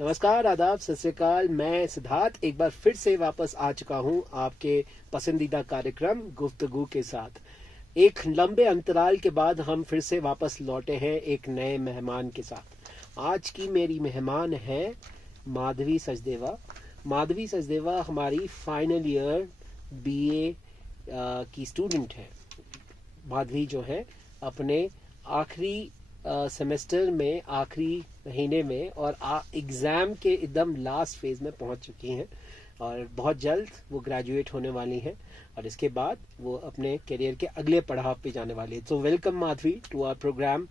नमस्कार, आदाब, सत श्री अकाल। मैं सिद्धार्थ एक बार फिर से वापस आ चुका हूं आपके पसंदीदा कार्यक्रम गुफ्तगू के साथ। एक लंबे अंतराल के बाद हम फिर से वापस लौटे हैं एक नए मेहमान के साथ। आज की मेरी मेहमान है माधवी सचदेवा। माधवी सचदेवा हमारी फाइनल ईयर बीए की स्टूडेंट है। माधवी जो है अपने आखिरी सेमेस्टर में, आखिरी महीने में और एग्ज़ाम के एकदम लास्ट फेज में पहुंच चुकी हैं और बहुत जल्द वो ग्रेजुएट होने वाली हैं और इसके बाद वो अपने करियर के अगले पड़ाव पे जाने वाली है। So welcome Madhavi to our programme.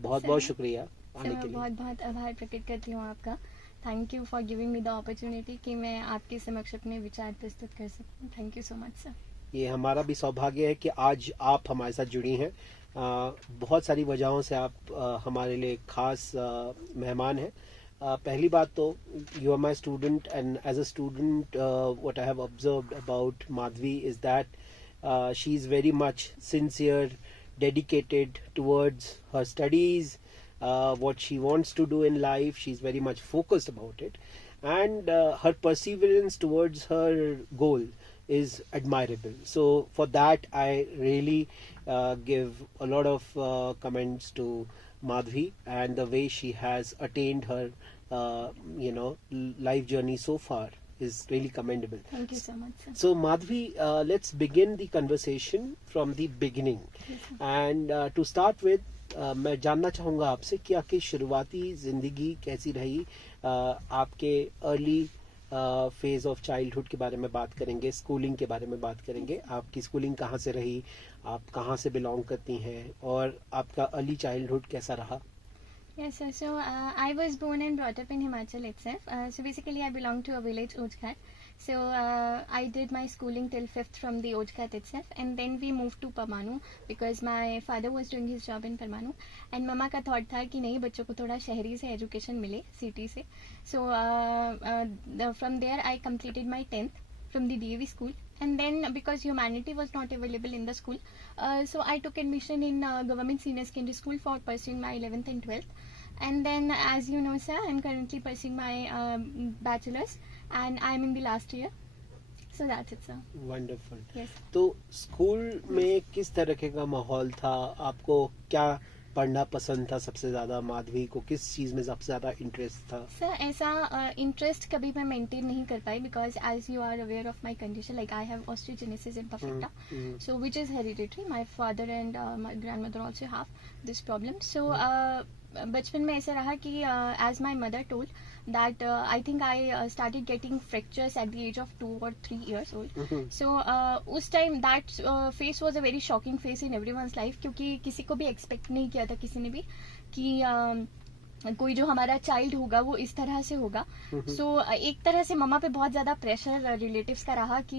बहुत बहुत शुक्रिया आने के लिए। बहुत बहुत आभार प्रकट करती हूँ आपका। Thank you for giving me the opportunity कि मैं आपके समक्ष अपने विचार प्रस्तुत कर सकूँ। Thank you so much sir. ये हमारा भी सौभाग्य है कि आज आप हमारे साथ जुड़ी हैं। बहुत सारी वजहों से आप हमारे लिए खास मेहमान हैं। पहली बात तो you are my student and as a student what I have observed about Madhavi is that she is very much sincere, dedicated towards her studies, what she wants to do in life. She's very much focused about it, and her perseverance towards her goal is admirable. So for that I really give a lot of comments to Madhvi and the way she has attained her life journey so far is really commendable. Thank you so much sir. So Madhvi, let's begin the conversation from the beginning. And to start with, मैं जानना चाहूँगा आपसे कि आपकी शुरुआती ज़िंदगी कैसी रही। आपके अर्ली फेज ऑफ चाइल्डहुड के बारे में बात करेंगे, स्कूलिंग के बारे में बात करेंगे। आपकी स्कूलिंग कहाँ से रही, आप कहाँ से बिलोंग करती हैं और आपका अर्ली चाइल्डहुड कैसा रहा? Yes sir. So I was born and brought up in Himachal itself. So basically I belong to a village Ojghat. So I did my schooling till 5th from the Ojghat itself, and then we moved to Parmanu because my father was doing his job in Parmanu, and मम्मा का thought था कि नहीं बच्चों को थोड़ा शहरी से education मिले सिटी से. So from there I completed my 10th from the DAV school, and then because humanity was not available in the school, so I took admission in government senior secondary school for pursuing my 11th and 12th. And then as you know sir, I'm currently pursuing my bachelor's and I'm in the last year. So that's it sir. Wonderful. Yes. तो school में किस तरह का माहौल था? आपको क्या पढ़ना पसंद था सबसे ज्यादा? माधवी को किस चीज में सबसे ज्यादा इंटरेस्ट था? सर ऐसा इंटरेस्ट कभी मैं मेंटेन नहीं कर पाई because as you are aware of my condition, like I have osteogenesis imperfecta, so which is hereditary. My father and my grandmother also have this problem. So बचपन में ऐसा रहा कि as my mother told that I think I started getting fractures at the age of 2 or 3 years old. So उस time that phase was a very shocking phase in everyone's life क्योंकि किसी को भी expect नहीं किया था किसी ने भी कि कोई जो हमारा चाइल्ड होगा वो इस तरह से होगा. सो एक तरह से मम्मा पे बहुत ज्यादा प्रेशर रिलेटिव्स का रहा कि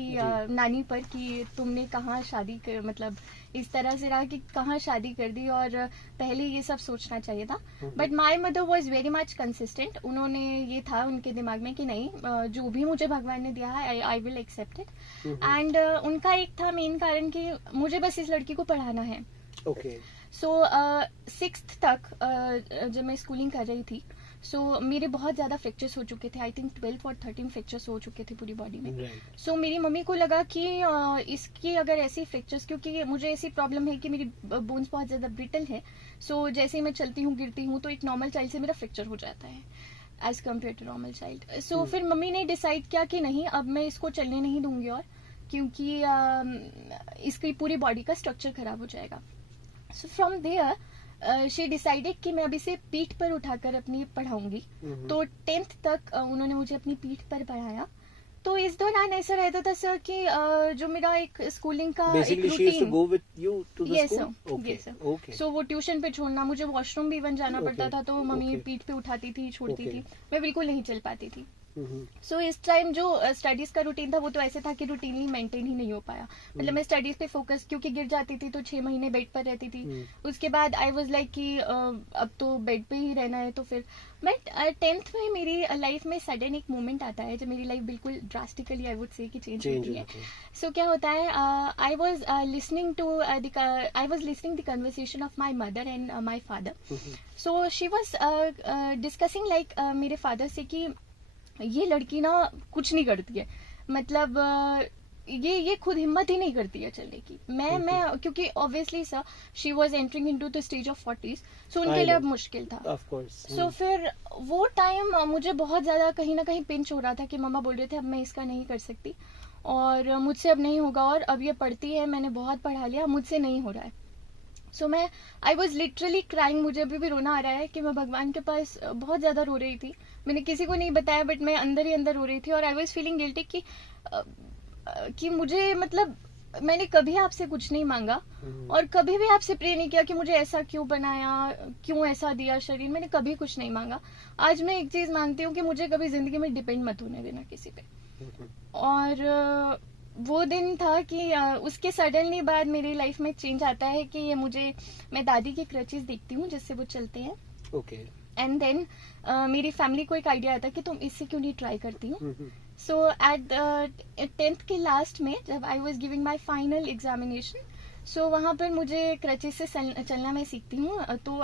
नानी पर कि तुमने कहाँ शादी कर, मतलब इस तरह से रहा कि कहाँ शादी कर दी और पहले ये सब सोचना चाहिए था. But my mother was very much consistent. उन्होंने ये था उनके दिमाग में कि नहीं जो भी मुझे भगवान ने दिया है I will accept it. And उनका एक था मेन कारण कि मुझे बस इस लड़की को पढ़ाना है. ओके. सो 6th तक जब मैं स्कूलिंग कर रही थी मेरे बहुत ज़्यादा फ्रैक्चर्स हो चुके थे. आई थिंक 12 और 13 फ्रैक्चर्स हो चुके थे पूरी बॉडी में. सो मेरी मम्मी को लगा कि इसकी अगर ऐसी फ्रैक्चर्स, क्योंकि मुझे ऐसी प्रॉब्लम है कि मेरी बोन्स बहुत ज़्यादा ब्रिटल है. सो जैसे ही मैं चलती हूँ गिरती हूँ तो एक नॉर्मल चाइल्ड से मेरा फ्रैक्चर हो जाता है as compare to normal child. So फिर मम्मी ने डिसाइड किया कि नहीं अब मैं इसको चलने नहीं दूंगी और क्योंकि इसकी पूरी बॉडी का स्ट्रक्चर खराब हो जाएगा. So from there she decided कि मैं अभी से पीठ पर उठाकर अपनी पढ़ाऊंगी. तो 10th तक उन्होंने मुझे अपनी पीठ पर पढ़ाया. तो इस दौरान ऐसा रहता था सर कि जो मेरा एक स्कूलिंग का एक रूटीन. Yes sir. सो वो ट्यूशन पे छोड़ना, मुझे वॉशरूम भी इवन जाना पड़ता था तो मम्मी पीठ पे उठाती थी छोड़ती थी, मैं बिल्कुल नहीं चल पाती थी. सो इस टाइम जो स्टडीज का रूटीन था वो तो ऐसे था कि रूटीनली मेंटेन ही नहीं हो पाया. मतलब मैं स्टडीज पे फोकस, क्योंकि गिर जाती थी तो 6 महीने बेड पर रहती थी. उसके बाद आई वाज लाइक कि अब तो बेड पे ही रहना है. तो फिर बट 10th में मेरी लाइफ में सडन एक मोमेंट आता है जब मेरी लाइफ बिल्कुल ड्रास्टिकली आई वुड से कि चेंज होती है. सो क्या होता है, I was listening the conversation of my mother and my father. So she was discussing like मेरे फादर से कि ये लड़की ना कुछ नहीं करती है. मतलब ये खुद हिम्मत ही नहीं करती है चलने की. मैं क्योंकि obviously sir she was entering into the stage of 40s, सो उनके लिए अब मुश्किल था. Of course. सो फिर वो टाइम मुझे बहुत ज्यादा कहीं ना कहीं पिंच हो रहा था कि मम्मा बोल रहे थे अब मैं इसका नहीं कर सकती और मुझसे अब नहीं होगा, और अब ये पढ़ती है, मैंने बहुत पढ़ा लिया, मुझसे नहीं हो रहा है. सो मैं आई वॉज लिटरली क्राइंग. मुझे अभी भी रोना आ रहा है कि मैं भगवान के पास बहुत ज्यादा रो रही थी. मैंने किसी को नहीं बताया बट मैं अंदर ही अंदर रो रही थी. और आई वॉज फीलिंग गिल्टी कि मुझे, मतलब मैंने कभी आपसे कुछ नहीं मांगा और कभी भी आपसे प्रे नहीं किया कि मुझे ऐसा क्यों बनाया, क्यों ऐसा दिया शरीर. मैंने कभी कुछ नहीं मांगा. आज मैं एक चीज मांगती हूँ कि मुझे कभी जिंदगी में डिपेंड मत होने देना किसी पे. और वो दिन था कि उसके सडनली बाद मेरी लाइफ में चेंज आता है कि ये मैं दादी की क्रचेस देखती हूँ जिससे वो चलते हैं. ओके. एंड देन मेरी फैमिली को एक आइडिया आता है कि तुम इससे क्यों नहीं ट्राई करती हो. सो एट 10th के लास्ट में जब I was giving my final examination, so वहां पर मुझे क्रचेस से चलना मैं सीखती हूँ. तो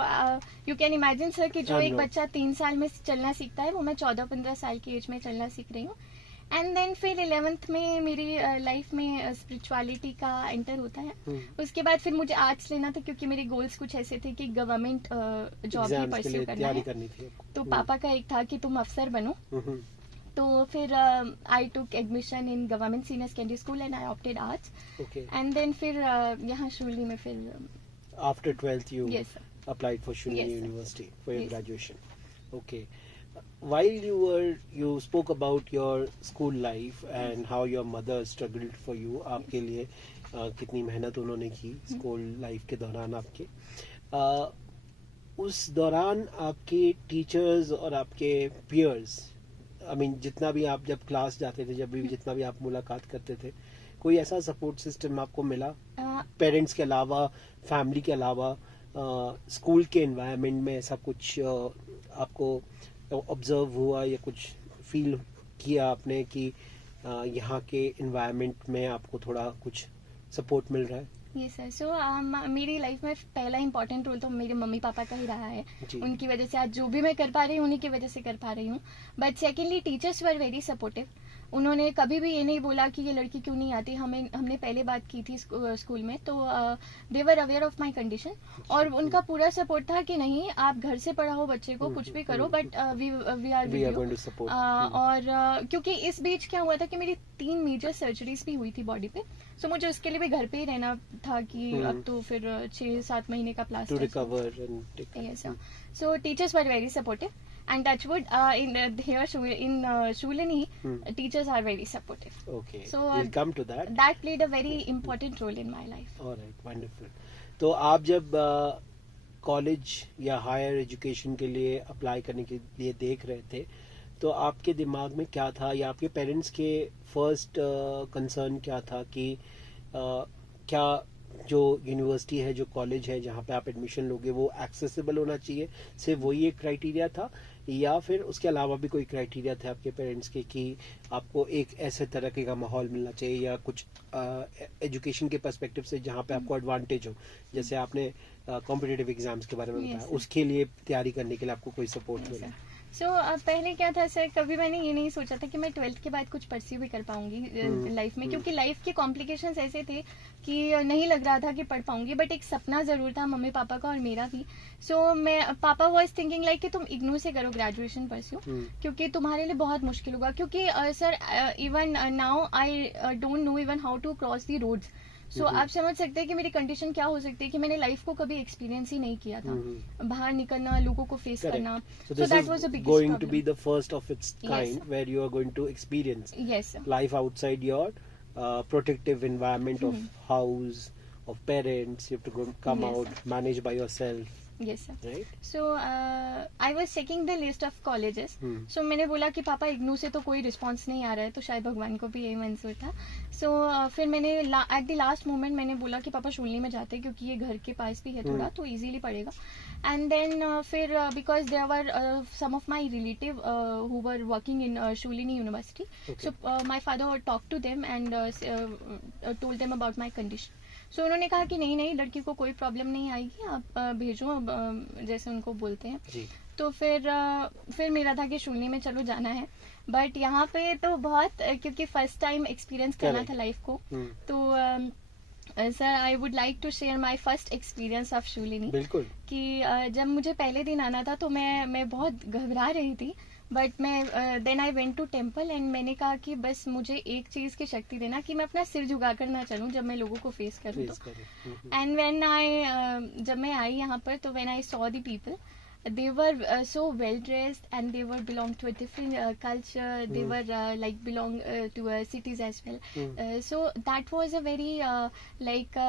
यू कैन इमेजिन सर कि जो एक बच्चा 3 साल में चलना सीखता है वो मैं 14-15 साल की एज में चलना सीख रही हूँ. एंड देन फिर 11th में मेरी लाइफ में स्पिरिचुअलिटी का एंटर होता है. उसके बाद फिर मुझे आर्ट्स लेना था क्योंकि मेरे गोल्स कुछ ऐसे थे कि गवर्नमेंट जॉब ही परस्यू करना है. तो पापा का एक था कि तुम अफसर बनो. तो फिर I took admission in government senior secondary school and I opted arts. And then फिर यहाँ शूली में फिर after 12th you yes, applied for Shuli yes, University for your yes. graduation. Okay. While you spoke about your school life and how your mother struggled for you, आपके लिए कितनी मेहनत उन्होंने की स्कूल लाइफ के दौरान आपके, उस दौरान आपके टीचर्स और आपके पियर्स, आई मीन जितना भी आप जब क्लास जाते थे, जब भी जितना भी आप मुलाकात करते थे, कोई ऐसा सपोर्ट सिस्टम आपको मिला पेरेंट्स के अलावा, फैमिली के अलावा, स्कूल के एनवायरनमेंट में ऐसा कुछ आपको ऑब्जर्व हुआ या कुछ फील किया आपने कि यहाँ के एनवायरनमेंट में आपको थोड़ा कुछ सपोर्ट मिल रहा है? ये सर. सो मेरी लाइफ में पहला इंपॉर्टेंट रोल तो मेरे मम्मी पापा का ही रहा है. उनकी वजह से आज जो भी मैं कर पा रही हूँ उन्हीं की वजह से कर पा रही हूँ. But secondly teachers were very supportive. उन्होंने कभी भी ये नहीं बोला कि ये लड़की क्यों नहीं आती. हमने पहले बात की थी स्कूल में, तो they were aware of my condition और उनका पूरा सपोर्ट था कि नहीं आप घर से पढ़ाओ बच्चे को, कुछ भी करो, but we are going to support. और क्योंकि इस बीच क्या हुआ था कि मेरी 3 मेजर सर्जरीज भी हुई थी बॉडी पे. सो मुझे उसके लिए भी घर पे ही रहना था कि अब तो फिर 6-7 महीने का plaster. So teachers were very supportive. And touchwood, in Shulini, teachers are very supportive. Okay, so we'll come to that. That played a very important role in my life. All right, wonderful. तो आप जब college या higher education के लिए apply करने के लिए देख रहे थे, तो आपके दिमाग में क्या था या आपके पेरेंट्स के फर्स्ट कंसर्न क्या था कि क्या जो यूनिवर्सिटी है, जो कॉलेज है जहाँ पे आप एडमिशन लोगे वो एक्सेसिबल होना चाहिए, सिर्फ वही एक क्राइटेरिया था, या फिर उसके अलावा भी कोई क्राइटेरिया थे आपके पेरेंट्स के कि आपको एक ऐसे तरह का माहौल मिलना चाहिए या कुछ एजुकेशन के पर्सपेक्टिव से जहाँ पे आपको एडवांटेज हो, जैसे आपने कॉम्पिटिटिव एग्जाम्स के बारे में बताया, उसके लिए तैयारी करने के लिए आपको कोई सपोर्ट मिला? सो पहले क्या था सर, कभी मैंने ये नहीं सोचा था कि मैं 12th के बाद कुछ परस्यू भी कर पाऊंगी लाइफ में, क्योंकि लाइफ के कॉम्प्लिकेशंस ऐसे थे कि नहीं लग रहा था कि पढ़ पाऊंगी. बट एक सपना जरूर था मम्मी पापा का और मेरा भी. सो मैं पापा वाज थिंकिंग लाइक कि तुम इग्नू से करो ग्रेजुएशन परस्यू, क्योंकि तुम्हारे लिए बहुत मुश्किल होगा. क्योंकि sir even now I don't know even how to cross the roads. So आप समझ सकते हैं कि मेरी कंडीशन क्या हो सकती है कि मैंने लाइफ को कभी एक्सपीरियंस ही नहीं किया था, बाहर निकलना, लोगों को फेस करना. So that was the biggest going problem. to be the first of its kind, where you are going to experience life outside your protective environment of house, of parents. You have to come out, manage by yourself. Yes, sir. Right? So I was checking the list of colleges. So मैंने बोला कि पापा इग्नू से तो कोई response नहीं आ रहा है, तो शायद भगवान को भी यही मंजूर था. So फिर मैंने एट द लास्ट मोमेंट मैंने बोला कि पापा शूलिनी में जाते हैं, क्योंकि ये घर के पास भी है थोड़ा, तो इजीली पड़ेगा. एंड देन फिर because there were some of my relative who were working in Shoolini University. So my father talk to them and told them about my condition. So उन्होंने कहा कि नहीं लड़की को कोई प्रॉब्लम नहीं आएगी, आप भेजो, जैसे उनको बोलते हैं. जी. तो फिर मेरा था कि शूलिनी में चलो जाना है. बट यहाँ पे तो बहुत क्योंकि फर्स्ट टाइम एक्सपीरियंस करना था लाइफ को, तो sir I would like to share my first experience of Shoolini. बिल्कुल. कि जब मुझे पहले दिन आना था तो मैं बहुत घबरा रही थी. बट मैं then I went to temple and मैंने कहा कि बस मुझे एक चीज की शक्ति देना कि मैं अपना सिर झुका कर ना चलूं जब मैं लोगों को फेस करूं. तो एंड व्हेन आई जब मैं आई यहाँ पर, तो when I saw the people, they were so well dressed and they were belong to a different culture. They were like belong to cities as well. So that was a very like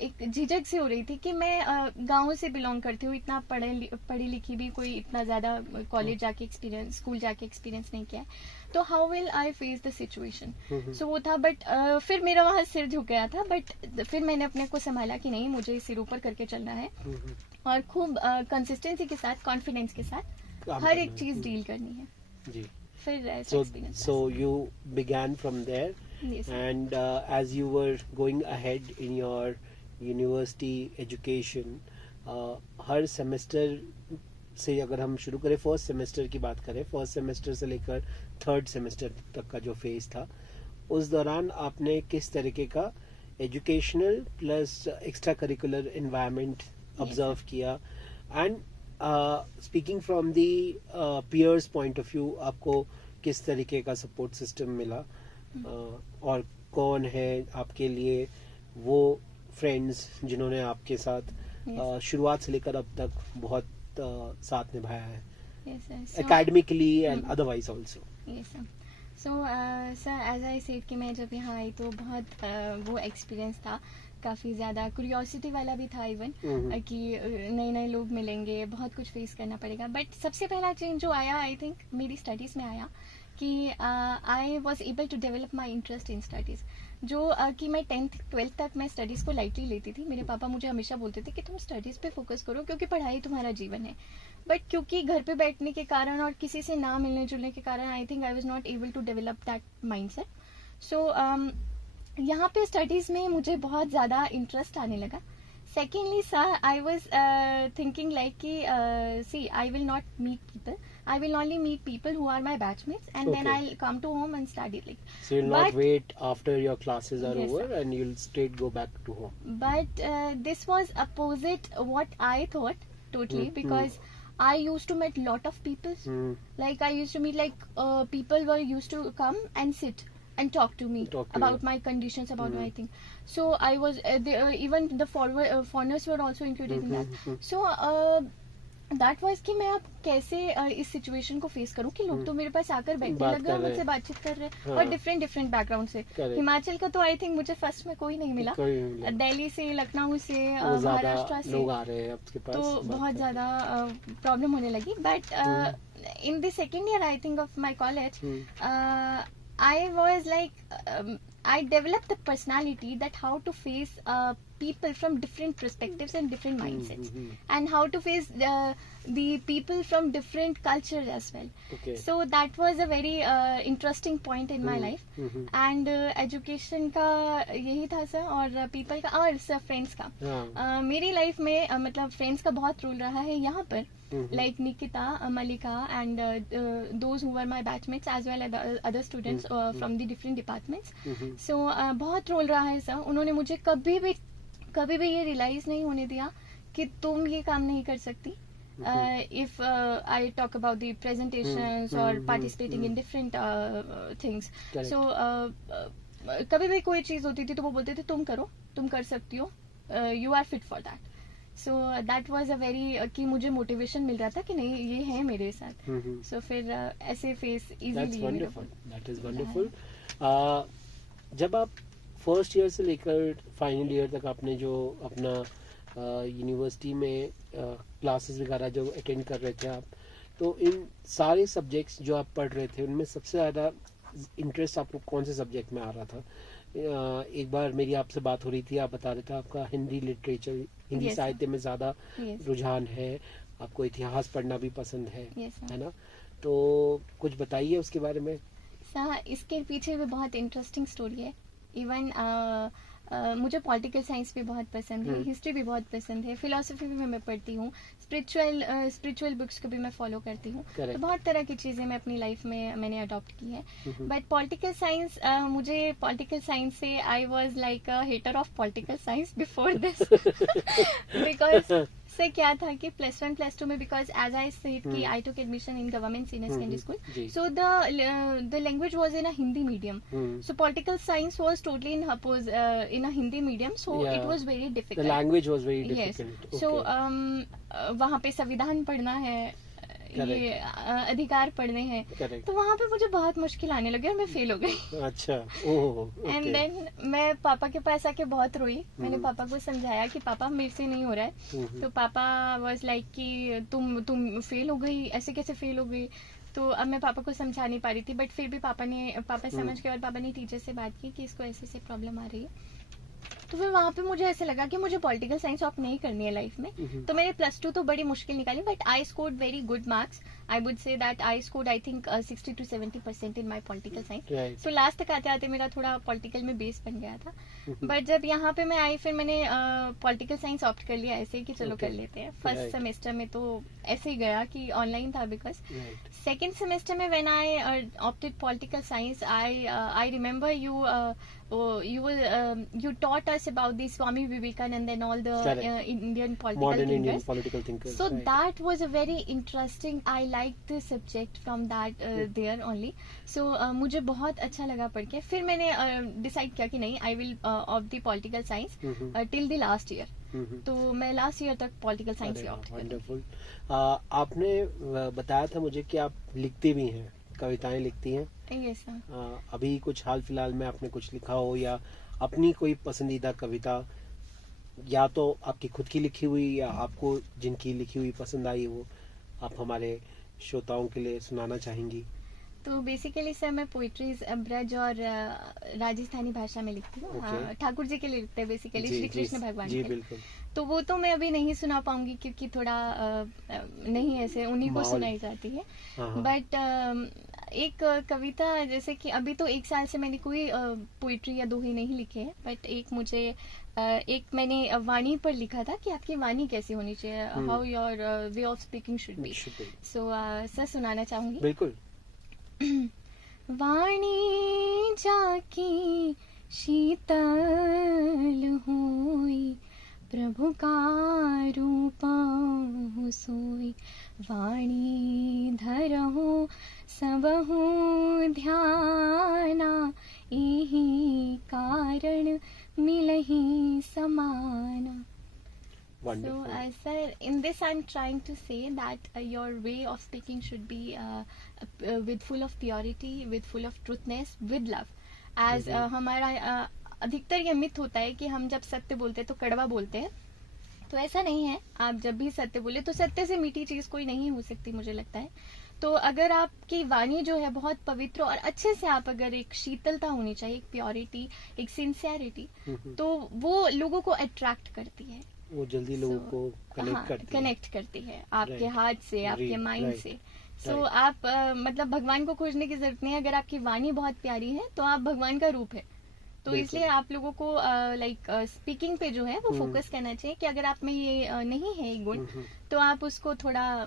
एक झिझक सी हो रही थी कि मैं गांव से belong करती हूँ, इतना पढ़ी लिखी भी कोई इतना ज्यादा कॉलेज जाके एक्सपीरियंस, स्कूल जाके एक्सपीरियंस नहीं किया है, तो how will I face the situation. So वो था. बट फिर मेरा वहां सिर झुक गया था. बट फिर मैंने अपने को संभाला कि नहीं, मुझे सिर ऊपर करके चलना है और खूब कंसिस्टेंसी के साथ, कॉन्फिडेंस के साथ हर एक चीज डील करनी है. जी. फिर ऐसा experience. So you began from there. Yes. And as you were going ahead in your university education, her semester से अगर हम शुरू करें, फर्स्ट सेमेस्टर की बात करें, फर्स्ट सेमेस्टर से लेकर थर्ड सेमेस्टर तक का जो फेज था, उस दौरान आपने किस तरीके का educational plus extra curricular environment observe किया? And speaking from the peers point of view, आपको किस तरीके का सपोर्ट सिस्टम मिला? और कौन है आपके लिए वो फ्रेंड्स जिन्होंने आपके साथ शुरुआत से लेकर अब तक बहुत साथ निभाया है, academically and otherwise also? So sir, as I said कि मैं जब यहाँ आई तो बहुत वो एक्सपीरियंस था, काफ़ी ज़्यादा क्यूरियोसिटी वाला भी था इवन, कि नए लोग मिलेंगे, बहुत कुछ फेस करना पड़ेगा. बट सबसे पहला चेंज जो आया, आई थिंक मेरी स्टडीज़ में आया कि I was able to develop my interest in studies. जो कि मैं 10th 12th तक मैं स्टडीज़ को लाइटली लेती थी. मेरे पापा मुझे हमेशा बोलते थे कि तुम स्टडीज़ पे फोकस करो, क्योंकि पढ़ाई तुम्हारा जीवन है. बट क्योंकि घर पे बैठने के कारण और किसी से ना मिलने जुलने के कारण, I think I was not able to develop that mind set. So यहाँ पे स्टडीज़ में मुझे बहुत ज़्यादा इंटरेस्ट आने लगा. Secondly, sir, I was thinking like कि see, I will not meet people. I will only meet people who are my batchmates, and then I'll come to home and study. Like, so you'll not wait after your classes are over, sir, and you'll straight go back to home. But this was opposite what I thought totally, because I used to meet lot of people. Like I used to meet like people were used to come and sit and talk to me about my conditions, about my thing. So I was even the foreigners were also included in that. So that was कि मैं अब कैसे इस situation को face करूं कि लोग तो मेरे पास आकर बैठने लग गए, मुझसे बातचीत कर रहे हैं, और डिफरेंट बैकग्राउंड से. हिमाचल का तो आई थिंक मुझे फर्स्ट में कोई नहीं मिला. दिल्ली से, लखनऊ से, महाराष्ट्र से लोग आ रहे हैं आपके पास, तो बहुत ज्यादा प्रॉब्लम होने लगी. But in the second year I think of my college, I was like, I developed the personality that how to face people from different perspectives and different mindsets, and how to face the people from different cultures as well. So that was a very interesting point in my life. And education का यही था sir, और people का और sir friends का. मेरी life में मतलब friends का बहुत रोल रहा है यहाँ पर. Like Nikita, Malika, and those who were my batchmates, as well as the other students from the different departments. So बहुत रोल रहा है सर. उन्होंने मुझे कभी भी ये रियलाइज नहीं होने दिया कि तुम ये काम नहीं कर सकती. If I talk about the presentations or participating in different things. So कभी भी कोई चीज होती थी तो वो बोलते थे तुम करो, तुम कर सकती हो, you are fit for that. So that was a very कि मुझे मोटिवेशन मिल रहा था कि नहीं ये है मेरे साथ. So फिर ऐसे face easily. That is wonderful. जब आप फर्स्ट ईयर से लेकर फाइनल ईयर तक आपने जो अपना यूनिवर्सिटी में क्लासेस वगैरह जो अटेंड कर रहे थे आप, तो इन सारे सब्जेक्ट्स जो आप पढ़ रहे थे उनमें सबसे ज़्यादा इंटरेस्ट आपको कौन से सब्जेक्ट में आ रहा था? एक बार मेरी आपसे बात हो रही थी, आप बता रहे थे आपका Hindi literature, Hindi Yes, sir. साहित्य में ज़्यादा Yes. रुझान है, आपको इतिहास पढ़ना भी पसंद है Yes, sir. है ना? तो कुछ बताइए उसके बारे में। इसके पीछे भी बहुत इंटरेस्टिंग स्टोरी है। इवन मुझे पॉलिटिकल साइंस भी बहुत पसंद है, हिस्ट्री भी बहुत पसंद है, फिलोसफी भी मैं पढ़ती हूँ, स्पिरिचुअल बुक्स को भी मैं फॉलो करती हूँ। Correct. तो बहुत तरह की चीज़ें मैं अपनी लाइफ में मैंने अडॉप्ट की है। बट पॉलिटिकल साइंस, मुझे पॉलिटिकल साइंस से I was like a hater of political science before this because से क्या था कि +1 +2 में, बिकॉज एज आई सेड कि I took admission in government senior secondary जी। School, so the language was in a Hindi medium, so political science was totally in a Hindi medium, so Yeah. it was very The difficult. language was very Yes. difficult. So Okay. वहाँ पे संविधान पढ़ना है, Correct. ये अधिकार पढ़ने हैं, Correct. तो वहाँ पे मुझे बहुत मुश्किल आने लगी और मैं फेल हो गई। अच्छा, ओह, एंड okay. देन मैं पापा के पास आके बहुत रोई। मैंने पापा को समझाया कि पापा मेरे से नहीं हो रहा है। हम्म। तो पापा वाज लाइक कि तुम फेल हो गई, ऐसे कैसे फेल हो गई। तो अब मैं पापा को समझा नहीं पा रही थी, बट फिर भी पापा समझ गए और पापा ने टीचर से बात की कि इसको ऐसे ऐसे प्रॉब्लम आ रही है। तो फिर वहाँ पे मुझे ऐसे लगा कि मुझे पॉलिटिकल साइंस ऑप्ट नहीं करनी है लाइफ में। तो मैंने +2 तो बड़ी मुश्किल निकाली, but I scored very good marks. I would say that I scored I think 60 to 70% in my political science. Right. So last तक आते आते मेरा थोड़ा पॉलिटिकल में बेस बन गया था। बट जब यहाँ पे मैं आई, फिर मैंने पॉलिटिकल साइंस ऑप्ट कर लिया ऐसे ही कि चलो Okay. कर लेते हैं। First Right. सेमेस्टर में तो ऐसे ही गया कि ऑनलाइन था, बिकॉज Right. second semester में when I opted political science, I remember you taught us about the Swami Vivekananda and all the Correct. Indian political Modern Indian thinkers. political thinkers. So right. that was a very interesting. I liked the subject from that there only. So मुझे बहुत अच्छा लगा पढ़ के। फिर मैंने decide किया कि नहीं, I will opt the political science till the last year. तो मैं लास्ट ईयर तक पॉलिटिकल साइंस ही ऑप्ट कर रही थी। वंडरफुल। आपने बताया था मुझे कि आप लिखती भी हैं, कविताएं लिखती हैं। Yes, sir. अभी कुछ हाल फिलहाल में आपने कुछ लिखा हो, या अपनी कोई पसंदीदा कविता, या तो आपकी खुद की लिखी हुई या आपको जिनकी लिखी हुई पसंद आई, वो आप हमारे श्रोताओं के लिए सुनाना चाहेंगी? तो बेसिकली सर मैं पोइट्रीज ब्रज और राजस्थानी भाषा में लिखती हूँ। Okay. ठाकुर जी के लिए लिखते हैं बेसिकली, श्री कृष्ण भगवान जी के। बिल्कुल। तो वो तो मैं अभी नहीं सुना पाऊंगी क्योंकि थोड़ा नहीं, ऐसे उन्हीं को माहौल। सुनाई जाती है। हाँ। बट एक कविता, जैसे कि अभी तो 1 साल से मैंने कोई पोइट्री या दोहे नहीं लिखे हैं, बट एक मैंने वाणी पर लिखा था कि आपकी वाणी कैसी होनी चाहिए, how your way of speaking should be. So sir सुनाना चाहूंगी। बिल्कुल। वाणी जाकी शीतल होई, प्रभु का रूप सोई, वाणी धरहु सबहु ध्याना, एहि कारण मिलहि समाना। Wonderful. So, sir, in this I'm trying to say that your way of speaking should be with full of purity, with full of truthness, with love. As हमारा अधिकतर ये मिथ होता है कि हम जब सत्य बोलते हैं तो कड़वा बोलते हैं, तो ऐसा नहीं है। आप जब भी सत्य बोले तो सत्य से मीठी चीज कोई नहीं हो सकती, मुझे लगता है। तो अगर आपकी वाणी जो है बहुत पवित्र और अच्छे से, आप अगर एक शीतलता होनी चाहिए, एक प्योरिटी, एक सिंसियरिटी, तो वो लोगों को अट्रैक्ट करती है, वो जल्दी लोगों को कनेक्ट करती है आपके Right. हार्ट से, आपके माइंड Right. से। सो Right. आप मतलब भगवान को खोजने की जरूरत नहीं है। अगर आपकी वाणी बहुत प्यारी है तो आप भगवान का रूप है। तो बिल्कुल। इसलिए आप लोगों को लाइक स्पीकिंग पे जो है वो फोकस करना चाहिए कि अगर आप में ये नहीं है ये गुण, तो आप उसको थोड़ा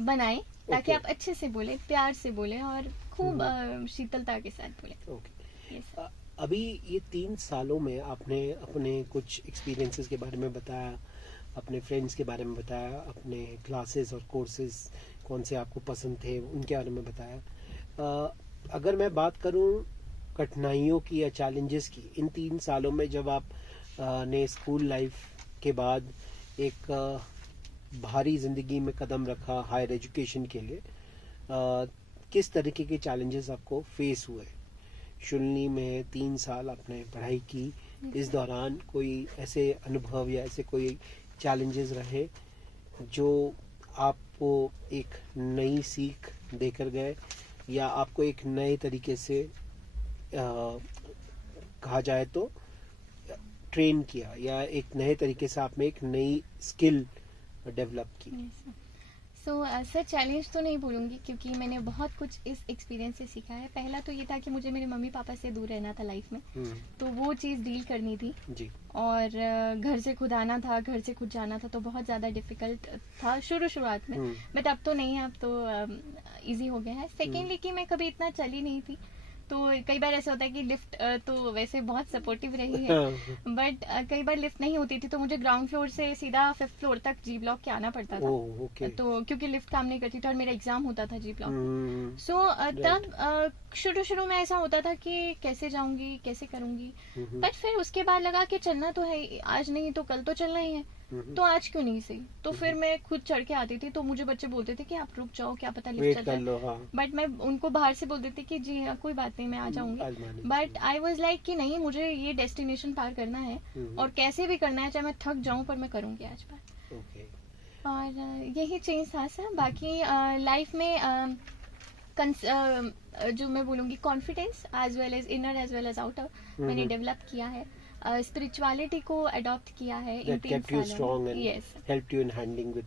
बनाएं, ताकि Okay. आप अच्छे से बोले, प्यार से बोले और खूब शीतलता के साथ बोले। ओके। Yes, sir. अभी ये 3 सालों में आपने अपने कुछ एक्सपीरियंसेस के बारे में बताया, अपने फ्रेंड्स के बारे में बताया, अपने क्लासेस और कोर्सेज कौन से आपको पसंद थे उनके बारे में बताया। अगर मैं बात करूं कठिनाइयों की या चैलेंजेस की, इन 3 सालों में जब आप ने स्कूल लाइफ के बाद एक भारी जिंदगी में कदम रखा हायर एजुकेशन के लिए, किस तरीके के चैलेंजेस आपको फेस हुए? शुल्नी में 3 साल आपने पढ़ाई की, इस दौरान कोई ऐसे अनुभव या ऐसे कोई चैलेंजेस रहे जो आपको एक नई सीख देकर गए या आपको एक नए तरीके से कहा जाए तो ट्रेन किया या एक नए तरीके से आप में एक नई स्किल डेवलप की? सो सर चैलेंज तो नहीं बोलूँगी क्योंकि मैंने बहुत कुछ इस एक्सपीरियंस से सीखा है। पहला तो ये था कि मुझे मेरे मम्मी पापा से दूर रहना था लाइफ में, तो वो चीज़ डील करनी थी जी। और घर से खुद आना था, घर से खुद जाना था, तो बहुत ज़्यादा डिफिकल्ट था शुरुआत में, बट अब तो नहीं है, अब तो इजी हो गया है। सेकेंडली कि मैं कभी इतना चली नहीं थी, तो कई बार ऐसा होता है कि लिफ्ट तो वैसे बहुत सपोर्टिव रही है, बट कई बार लिफ्ट नहीं होती थी तो मुझे ग्राउंड फ्लोर से सीधा 5th फ्लोर तक जी ब्लॉक के आना पड़ता था। ओके। तो क्योंकि लिफ्ट काम नहीं करती थी और मेरा एग्जाम होता था जी ब्लॉक। सो तब शुरू में ऐसा होता था कि कैसे जाऊंगी, कैसे करूंगी, बट फिर उसके बाद लगा कि चलना तो है, आज नहीं तो कल तो चलना ही है, तो आज क्यों नहीं सही। तो फिर मैं खुद चढ़ के आती थी, तो मुझे बच्चे बोलते थे कि आप रुक जाओ, क्या पता लिफ्ट चल जाए, बट मैं उनको बाहर से बोल देती कि जी कोई बात नहीं, मैं आ जाऊंगी। बट आई वाज लाइक कि नहीं, मुझे ये डेस्टिनेशन पार करना है और कैसे भी करना है, चाहे मैं थक जाऊं पर मैं करूंगी आज पार। और यही चेंज था सर। बाकी लाइफ में जो मैं बोलूंगी confidence as well as inner as well as outer मैंने डेवलप किया है। स्पिरिचुअलिटी को अडॉप्ट किया है इन 3 सालों में। Yes, help you in handling with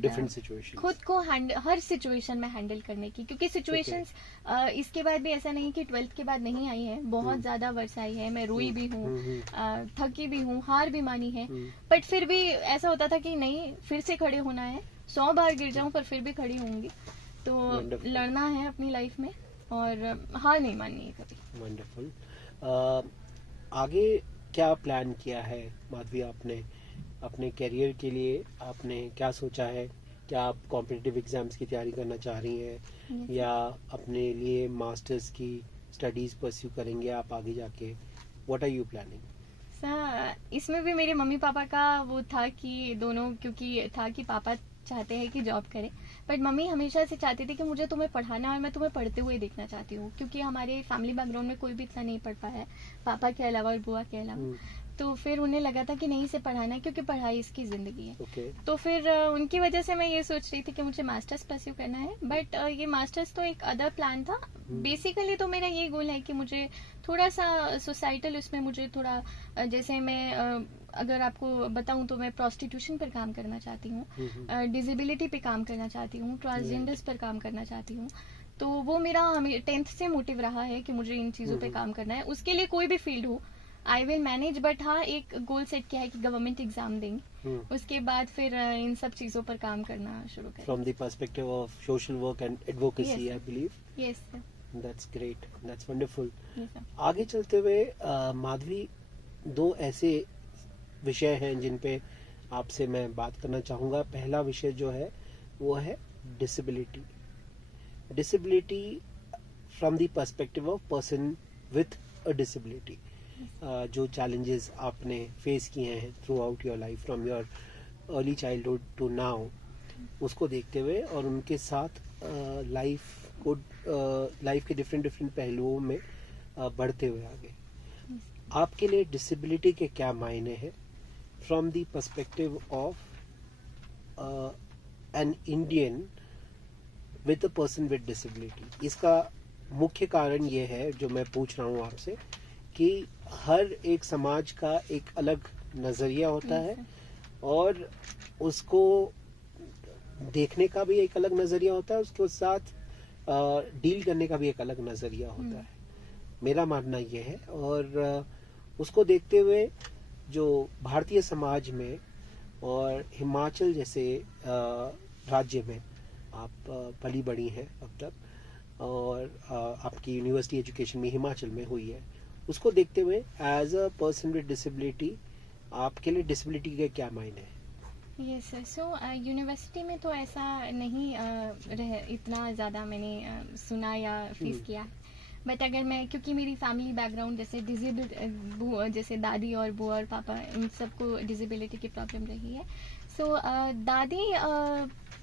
different situations, खुद को हर सिचुएशन में हैंडल करने की, क्योंकि सिचुएशंस इसके बाद भी ऐसा नहीं कि 12th के बाद नहीं आई है, बहुत ज्यादा वर्ष आई है। मैं रोई भी हूँ, थकी भी हूँ, हार भी मानी है, बट फिर भी ऐसा होता था कि नहीं, फिर से खड़े होना है, 100 बार गिर जाऊं पर फिर भी खड़ी होंगी। तो लड़ना है अपनी लाइफ में और हार नहीं माननी है कभी। वंडरफुल। आगे क्या प्लान किया है माधवी आपने अपने करियर के लिए? आपने क्या सोचा है? क्या आप कॉम्पिटिटिव एग्जाम्स की तैयारी करना चाह रही हैं या अपने लिए मास्टर्स की स्टडीज परस्यू करेंगे आप आगे जाके? What are you planning? Sir इसमें भी मेरे मम्मी पापा का वो था कि दोनों, क्योंकि था कि पापा चाहते हैं कि जॉब करें, बट मम्मी हमेशा से चाहती थी कि मुझे तुम्हें पढ़ाना और मैं तुम्हें पढ़ते हुए देखना चाहती हूँ, क्योंकि हमारे फैमिली बैकग्राउंड में कोई भी इतना नहीं पढ़ पाया है, पापा के अलावा और बुआ के अलावा। तो फिर उन्हें लगा था कि नहीं, इसे पढ़ाना है क्योंकि पढ़ाई इसकी जिंदगी है। तो फिर उनकी वजह से मैं ये सोच रही थी कि मुझे मास्टर्स परस्यू करना है, बट ये मास्टर्स तो एक अदर प्लान था। बेसिकली तो मेरा ये गोल है कि मुझे थोड़ा सा सोसाइटल, उसमें मुझे थोड़ा, जैसे मैं अगर आपको बताऊं तो मैं प्रोस्टिट्यूशन पर काम करना चाहती हूँ, डिसेबिलिटी पे काम करना चाहती हूँ, ट्रांसजेंडर्स पर काम करना चाहती हूँ। तो वो मेरा 10th से मोटिव रहा है कि मुझे इन चीजों पे काम करना है। उसके लिए कोई भी फील्ड हो आई विल मैनेज, बट हाँ एक गोल सेट किया है कि गवर्नमेंट एग्जाम देंगे, उसके बाद फिर इन सब चीजों पर काम करना शुरू करें। From the perspective of social work and advocacy, I believe. Yes sir, that's great, that's wonderful. आगे चलते हुए माधवी, 2 ऐसे विषय हैं जिन पे आपसे मैं बात करना चाहूँगा। पहला विषय जो है वो है disability. Disability from the perspective of person with a disability. जो चैलेंजेस आपने फेस किए हैं throughout your life from your early childhood to now, उसको देखते हुए और उनके साथ लाइफ के डिफरेंट पहलुओं में बढ़ते हुए आगे, आपके लिए डिसेबिलिटी के क्या मायने हैं from the perspective of an Indian with a person with disability? इसका मुख्य कारण ये है जो मैं पूछ रहा हूँ आपसे कि हर एक समाज का एक अलग नजरिया होता है और उसको देखने का भी एक अलग नजरिया होता है, उसके साथ डील करने का भी एक अलग नजरिया होता है, मेरा मानना यह है। और उसको देखते हुए जो भारतीय समाज में और हिमाचल जैसे राज्य में आप पली बड़ी हैं अब तक और आपकी यूनिवर्सिटी एजुकेशन में हिमाचल में हुई है, उसको देखते हुए as a person with disability आपके लिए डिसेबिलिटी के क्या मायने हैं? यस सर, सो यूनिवर्सिटी में तो ऐसा नहीं इतना ज़्यादा मैंने सुना या फेस किया है, बट अगर मैं, क्योंकि मेरी फैमिली बैकग्राउंड जैसे डिसेबल्ड, जैसे दादी और बुआ और पापा, इन सबको डिसेबिलिटी की प्रॉब्लम रही है। सो दादी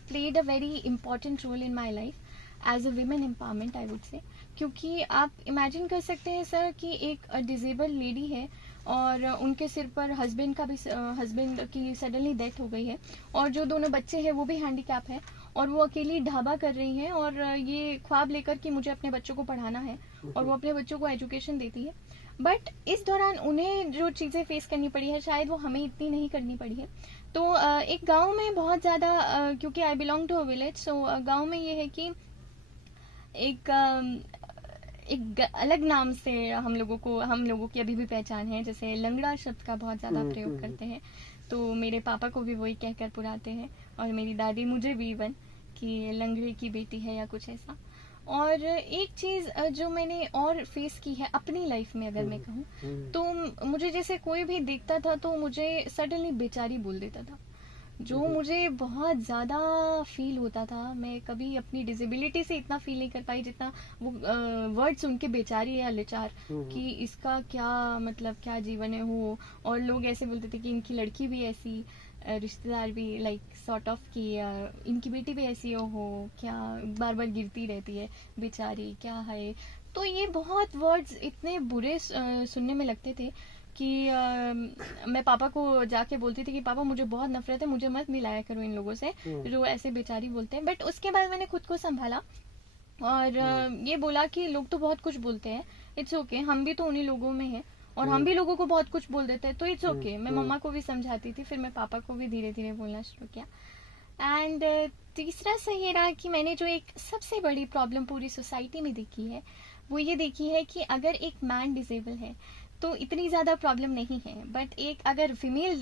played a very important role in my life as a women empowerment I would say, क्योंकि आप इमेजिन कर सकते हैं सर कि एक डिसेबल लेडी है और उनके सिर पर हस्बैंड की सडनली डेथ हो गई है, और जो दोनों बच्चे हैं वो भी हैंडीकैप है, और वो अकेली ढाबा कर रही हैं, और ये ख्वाब लेकर कि मुझे अपने बच्चों को पढ़ाना है, और वो अपने बच्चों को एजुकेशन देती है। बट इस दौरान उन्हें जो चीज़ें फेस करनी पड़ी है शायद वो हमें इतनी नहीं करनी पड़ी है। तो एक गांव में बहुत ज़्यादा, क्योंकि I belong to a village, so गांव में ये है कि एक अलग नाम से हम लोगों की अभी भी पहचान है, जैसे लंगड़ा शब्द का बहुत ज़्यादा प्रयोग करते हैं। तो मेरे पापा को भी वही कहकर पुराते हैं, और मेरी दादी मुझे भी इवन कि लंगड़े की बेटी है या कुछ ऐसा। और एक चीज जो मैंने और फेस की है अपनी लाइफ में अगर मैं कहूँ, तो मुझे जैसे कोई भी देखता था तो मुझे सडनली बेचारी बोल देता था, जो मुझे बहुत ज्यादा फील होता था। मैं कभी अपनी डिसेबिलिटी से इतना फील नहीं कर पाई जितना वो वर्ड सुन के, बेचारी या लाचार, कि इसका क्या मतलब, क्या जीवन है वो। और लोग ऐसे बोलते थे कि इनकी लड़की भी ऐसी, रिश्तेदार भी लाइक सॉर्ट ऑफ कि इनकी बेटी भी ऐसी हो क्या, बार बार गिरती रहती है बेचारी, क्या है। तो ये बहुत वर्ड्स इतने बुरे सुनने में लगते थे कि मैं पापा को जाके बोलती थी कि पापा मुझे बहुत नफरत है, मुझे मत मिलाया करो इन लोगों से जो ऐसे बेचारी बोलते हैं। बट उसके बाद मैंने खुद को संभाला और ये बोला कि लोग तो बहुत कुछ बोलते हैं, इट्स ओके, हम भी तो उन्हीं लोगों में हैं, और हम भी लोगों को बहुत कुछ बोल देते हैं, तो इट्स ओके। मैं मम्मा को भी समझाती थी, फिर मैं पापा को भी धीरे धीरे बोलना शुरू किया। एंड तीसरा से ये रहा कि मैंने जो एक सबसे बड़ी प्रॉब्लम पूरी सोसाइटी में देखी है, वो ये देखी है कि अगर एक मैन डिसेबल है तो इतनी ज्यादा प्रॉब्लम नहीं है, बट एक अगर फीमेल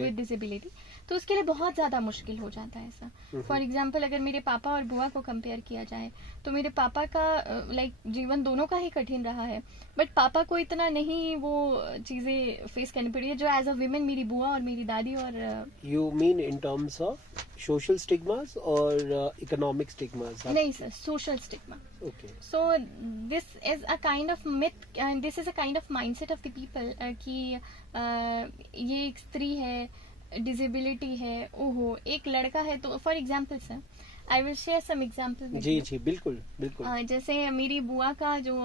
विद डिसेबिलिटी तो उसके लिए बहुत ज्यादा मुश्किल हो जाता है ऐसा। फॉर एग्जाम्पल, अगर मेरे पापा और बुआ को कंपेयर किया जाए तो मेरे पापा का लाइक जीवन दोनों का ही कठिन रहा है, बट पापा को इतना नहीं वो चीजें फेस करनी पड़ी है जो एज अ विमेन मेरी बुआ और मेरी दादी और you mean in terms of social stigmas और इकोनॉमिक स्टिग्मास? नहीं sir, social stigma. Okay. So this is a kind of myth and this is a kind of mindset of the people कि ये एक स्त्री है, डिसेबिलिटी है, ओहो एक लड़का है। तो for example sir, I will share some example. जी जी बिल्कुल बिल्कुल। जैसे मेरी बुआ का जो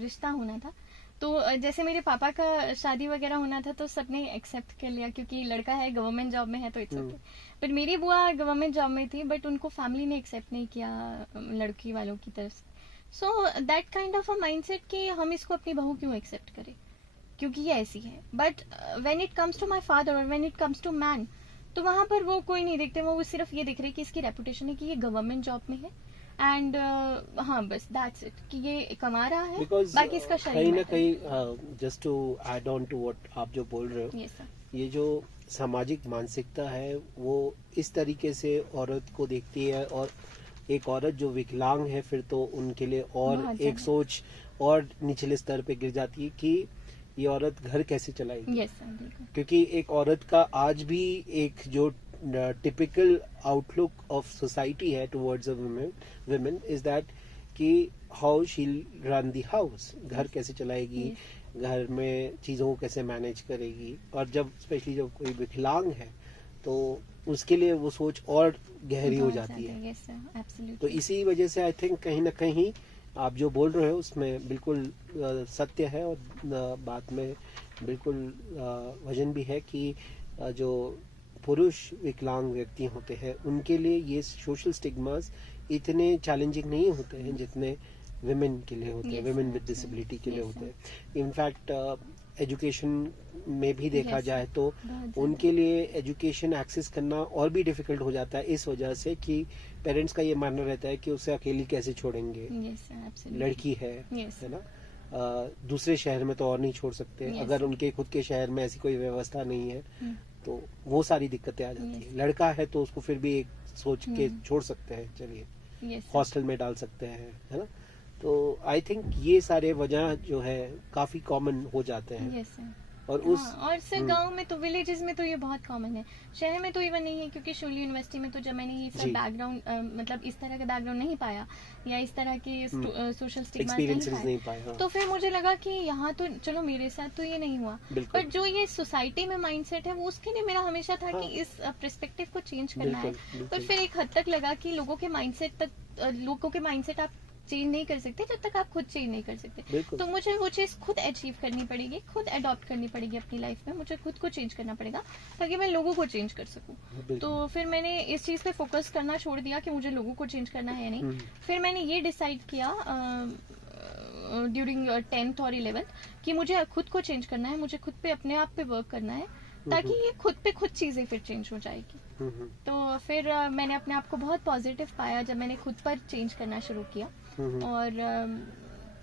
रिश्ता होना था, तो जैसे मेरे पापा का शादी वगैरह होना था तो सबने एक्सेप्ट कर लिया क्योंकि लड़का है, गवर्नमेंट जॉब में है, तो इट्स ओके। बट मेरी बुआ गवर्नमेंट जॉब में थी, बट उनको फैमिली ने एक्सेप्ट नहीं किया लड़की वालों की तरफ से। So that kind of a mindset कि हम इसको अपनी बहू क्यों एक्सेप्ट करें क्योंकि ये ऐसी है। But when it comes to my father और when it comes to man, तो वहां पर वो कोई नहीं देखते, वो सिर्फ ये देख रहे कि इसकी रेपुटेशन है कि ये गवर्नमेंट जॉब में है, एंड हाँ बस दैट्स इट कि ये कमा रहा है, बाकी इसका शरीर कहीं ना कहीं just to add on to what आप जो बोल रहे हो, yes, ये जो सामाजिक मानसिकता है वो इस तरीके से औरत को देखती है, और एक औरत जो विकलांग है फिर तो उनके लिए और एक सोच और निचले स्तर पे गिर जाती है कि ये औरत घर कैसे चलाएगी। yes, क्योंकि एक औरत का आज भी एक जो टिपिकल आउटलुक ऑफ सोसाइटी है टुवर्ड्स वुमेन इज दैट कि how she run the house, घर कैसे चलाएगी, घर में चीजों को कैसे मैनेज करेगी। और जब स्पेशली जब कोई विकलांग है तो उसके लिए वो सोच और गहरी हो जाती है। yes, sir, तो इसी वजह से आई थिंक कहीं ना कहीं आप जो बोल रहे हो उसमें बिल्कुल सत्य है, और बात में बिल्कुल वजन भी है कि जो पुरुष विकलांग व्यक्ति होते हैं उनके लिए ये सोशल स्टिग्मास इतने चैलेंजिंग नहीं होते हैं जितने विमेन के लिए होते हैं, विमेन विद डिसेबिलिटी के लिए होते हैं। इनफैक्ट एजुकेशन में भी देखा जाए तो उनके लिए एजुकेशन एक्सेस करना और भी डिफिकल्ट हो जाता है, इस वजह से कि पेरेंट्स का ये मानना रहता है कि उसे अकेली कैसे छोड़ेंगे, लड़की है ना, दूसरे शहर में तो और नहीं छोड़ सकते, अगर उनके खुद के शहर में ऐसी कोई व्यवस्था नहीं है तो वो सारी दिक्कतें आ जाती है। लड़का है तो उसको फिर भी एक सोच के छोड़ सकते हैं, चलिए हॉस्टल में डाल सकते हैं, है ना। तो आई थिंक ये सारे वजह जो है काफी कॉमन हो जाते हैं। और और सर गांव में तो, विलेजेस में तो ये बहुत कॉमन है, शहर में तो इवन नहीं है, क्योंकि शोली यूनिवर्सिटी में तो जब मैंने ये सब बैकग्राउंड मतलब इस तरह का बैकग्राउंड नहीं पाया या इस तरह के सोशल स्टिग्मा नहीं पाया, तो फिर मुझे लगा कि यहाँ तो चलो मेरे साथ तो ये नहीं हुआ, पर जो ये सोसाइटी में माइंडसेट है वो उसके लिए मेरा हमेशा था कि इस पर्सपेक्टिव को चेंज करना है। पर फिर एक हद तक लगा कि लोगों के माइंडसेट आप चेंज नहीं कर सकते जब तक आप खुद चेंज नहीं कर सकते। बिल्कुल। तो मुझे वो चीज खुद अचीव करनी पड़ेगी, खुद अडॉप्ट करनी पड़ेगी अपनी लाइफ में, मुझे खुद को चेंज करना पड़ेगा ताकि मैं लोगों को चेंज कर सकूं। बिल्कुल। तो फिर मैंने इस चीज पे फोकस करना छोड़ दिया कि मुझे लोगों को चेंज करना है नहीं। फिर मैंने ये डिसाइड किया ड्यूरिंग 10th और 11th कि मुझे खुद को चेंज करना है, मुझे खुद पे अपने आप पे वर्क करना है ताकि ये खुद पे खुद चीजें फिर चेंज हो जाएगी। तो फिर मैंने अपने आप को बहुत पॉजिटिव पाया जब मैंने खुद पर चेंज करना शुरू किया। और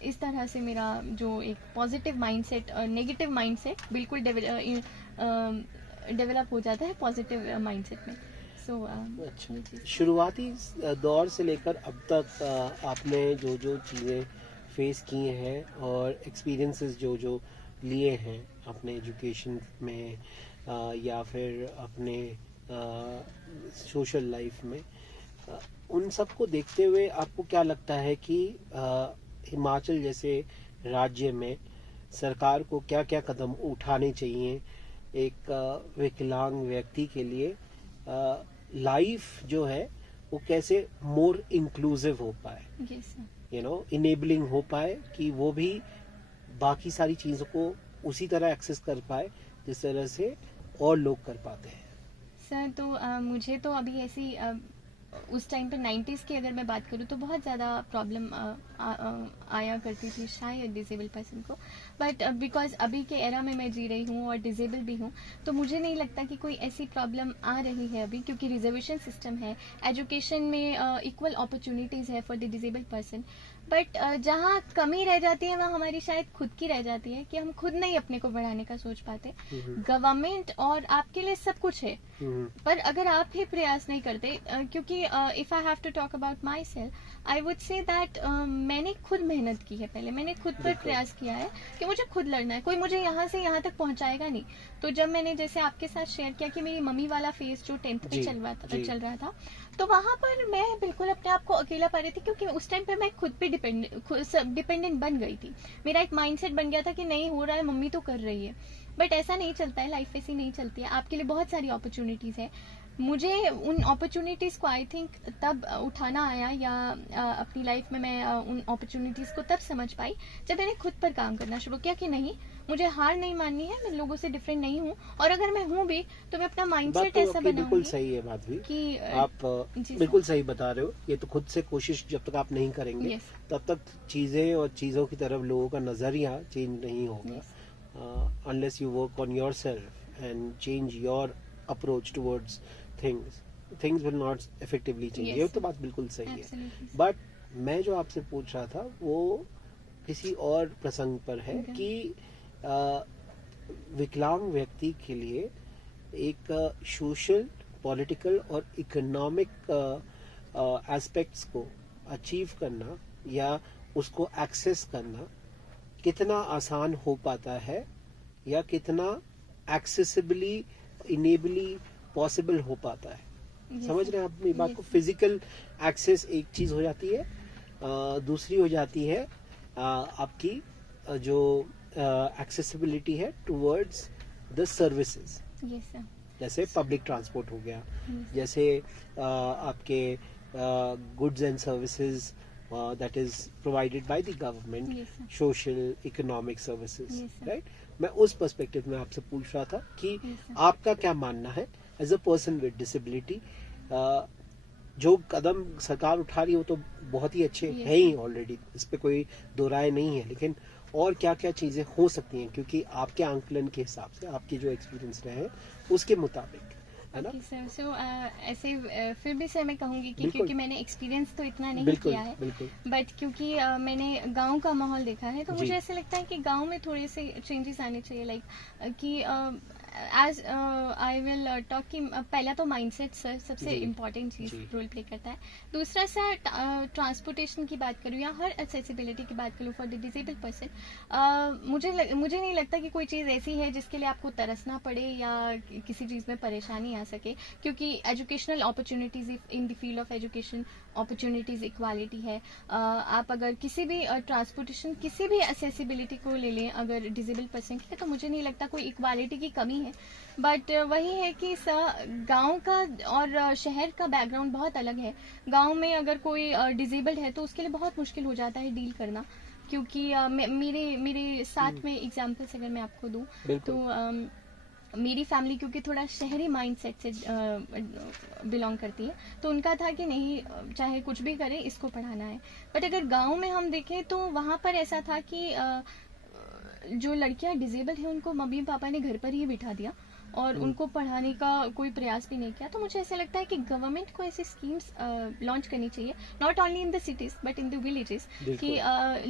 इस तरह से मेरा जो एक पॉजिटिव माइंडसेट, नेगेटिव माइंडसेट बिल्कुल डेवलप हो जाता है पॉजिटिव माइंडसेट में। सो अच्छा, शुरुआती दौर से लेकर अब तक आपने जो जो चीज़ें फेस की हैं और एक्सपीरियंसेस जो जो लिए हैं अपने एजुकेशन में या फिर अपने सोशल लाइफ में, उन सब को देखते हुए आपको क्या लगता है कि हिमाचल जैसे राज्य में सरकार को क्या क्या कदम उठाने चाहिए एक विकलांग व्यक्ति के लिए लाइफ जो है वो कैसे मोर इंक्लूसिव हो पाए, इनेबलिंग हो पाए कि वो भी बाकी सारी चीजों को उसी तरह एक्सेस कर पाए जिस तरह से और लोग कर पाते हैं। सर तो मुझे तो अभी ऐसी उस टाइम पे 90s की अगर मैं बात करूँ तो बहुत ज़्यादा प्रॉब्लम आया करती थी शायद डिसेबल पर्सन को, बट बिकॉज अभी के एरा में मैं जी रही हूँ और डिसेबल भी हूँ तो मुझे नहीं लगता कि कोई ऐसी प्रॉब्लम आ रही है अभी, क्योंकि रिजर्वेशन सिस्टम है, एजुकेशन में इक्वल अपॉर्चुनिटीज़ है for the disable person. But जहाँ कमी रह जाती है वहाँ हमारी शायद खुद की रह जाती है कि हम खुद नहीं अपने को बढ़ाने का सोच पाते। गवर्नमेंट और आपके लिए सब कुछ है, पर अगर आप ही प्रयास नहीं करते, क्योंकि if I have to talk about myself I would say that मैंने खुद मेहनत की है, पहले मैंने खुद पर प्रयास किया है कि मुझे खुद लड़ना है, कोई मुझे यहाँ से यहाँ तक पहुँचाएगा नहीं। तो जब मैंने जैसे आपके साथ शेयर किया कि मेरी मम्मी वाला फेज जो 10th पे चल रहा था तो वहां पर मैं बिल्कुल अपने आप को अकेला पा रही थी, क्योंकि उस टाइम पे मैं खुद पे डिपेंडेंट बन गई थी। मेरा एक माइंडसेट बन गया था कि नहीं हो रहा है, मम्मी तो कर रही है, बट ऐसा नहीं चलता है, लाइफ ऐसी नहीं चलती है। आपके लिए बहुत सारी अपॉर्चुनिटीज है। मुझे उन अपॉर्चुनिटीज को आई थिंक तब उठाना आया या अपनी लाइफ में मैं उन अपॉर्चुनिटीज को तब समझ पाई जब मैंने खुद पर काम करना शुरू किया कि नहीं, मुझे हार नहीं माननी है, मैं लोगों से डिफरेंट नहीं हूँ, और अगर मैं हूँ भी तो मैं अपना माइंडसेट ऐसा बनाऊंगी। बिल्कुल सही है बात भी कि आप बिल्कुल सही बता रहे हो। ये तो खुद से कोशिश जब तक आप नहीं करेंगे तब तक चीजें और चीजों की तरफ लोगों का नजरिया चेंज नहीं होगा, unless you work on yourself and change your approach towards things will not effectively change. ये तो बात बिल्कुल सही है। बट मैं जो आपसे पूछ रहा था वो किसी और प्रसंग पर है कि विकलांग व्यक्ति के लिए एक सोशल, पॉलिटिकल और इकोनॉमिक एस्पेक्ट्स को अचीव करना या उसको एक्सेस करना कितना आसान हो पाता है या कितना एक्सेसिबली, इनेबली पॉसिबल हो पाता है। समझ रहे हैं आप मेरी बात को? फिजिकल एक्सेस एक चीज हो जाती है, दूसरी हो जाती है आपकी जो एक्सेसिबिलिटी है टुवर्ड्स द सर्विसेज, जैसे पब्लिक ट्रांसपोर्ट हो गया, जैसे आपके goods and services that is provided by the government, social, economic services, right? मैं उस पर्सपेक्टिव में आपसे पूछ रहा था कि आपका क्या मानना है as a person with disability. जो कदम सरकार उठा रही हो तो बहुत ही अच्छे हैं ही ऑलरेडी, इस पे कोई दो राय नहीं है, लेकिन और क्या क्या चीजें हो सकती हैं, क्योंकि आपके आंकलन के हिसाब से, आपके जो एक्सपीरियंस रहे उसके मुताबिक, है ना? सर सो ऐसे फिर भी सर मैं कहूंगी कि क्योंकि मैंने एक्सपीरियंस तो इतना नहीं किया है, बट क्योंकि मैंने गांव का माहौल देखा है तो मुझे ऐसा लगता है कि गांव में थोड़े से चेंजेस आने चाहिए, लाइक कि एज आई विल टॉक कि पहला तो माइंडसेट सर सबसे इम्पोर्टेंट चीज रोल प्ले करता है। दूसरा सर ट्रांसपोर्टेशन की बात करूँ या हर एक्सेसिबिलिटी की बात करूँ फॉर द डिसेबल पर्सन, मुझे नहीं लगता कि कोई चीज़ ऐसी है जिसके लिए आपको तरसना पड़े या किसी चीज़ में परेशानी आ सके, क्योंकि educational opportunities in the field of education opportunities equality है। आप अगर किसी भी ट्रांसपोर्टेशन किसी भी एक्सेसिबिलिटी को ले लें अगर डिसेबल पर्सन की, तो मुझे नहीं लगता कोई इक्वालिटी की कमी नहीं है, बट वही है कि गांव का और शहर का बैकग्राउंड बहुत अलग है। गांव में अगर कोई डिसेबल्ड है तो उसके लिए बहुत मुश्किल हो जाता है डील करना, क्योंकि मेरे साथ में एग्जांपल्स अगर मैं आपको दूं तो मेरी फैमिली क्योंकि थोड़ा शहरी माइंडसेट से बिलोंग करती है, तो उनका था कि नहीं चाहे कुछ भी करे इसको पढ़ाना है। बट अगर गांव में हम देखें तो वहाँ पर ऐसा था कि जो लड़कियां डिसेबल है उनको मम्मी पापा ने घर पर ही बिठा दिया और उनको पढ़ाने का कोई प्रयास भी नहीं किया। तो मुझे ऐसा लगता है कि गवर्नमेंट को ऐसी स्कीम्स लॉन्च करनी चाहिए, not only in the cities but in the villages, कि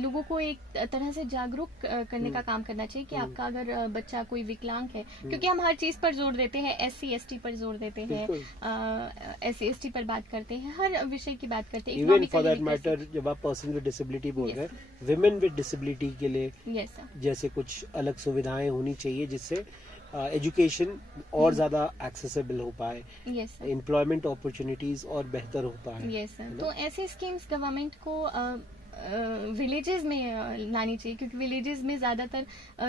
लोगों को एक तरह से जागरूक करने का काम करना चाहिए कि आपका अगर बच्चा कोई विकलांग है, क्योंकि हम हर चीज पर जोर देते हैं, SC ST पर जोर देते हैं, SC ST पर बात करते हैं, हर विषय की बात करते हैं। इवन फॉर दैट मैटर जब आप पर्सन विद डिसेबिलिटी बोल रहे हैं, विमेन विद डिसेबिलिटी के लिए जैसे कुछ अलग सुविधाएं होनी चाहिए जिससे एजुकेशन और ज्यादा एक्सेसिबल हो पाए, एम्प्लॉयमेंट अपॉर्चुनिटीज और बेहतर हो पाए। तो ऐसी स्कीम्स गवर्नमेंट को विलेजेस में लानी चाहिए, क्योंकि विलेजेस में ज्यादातर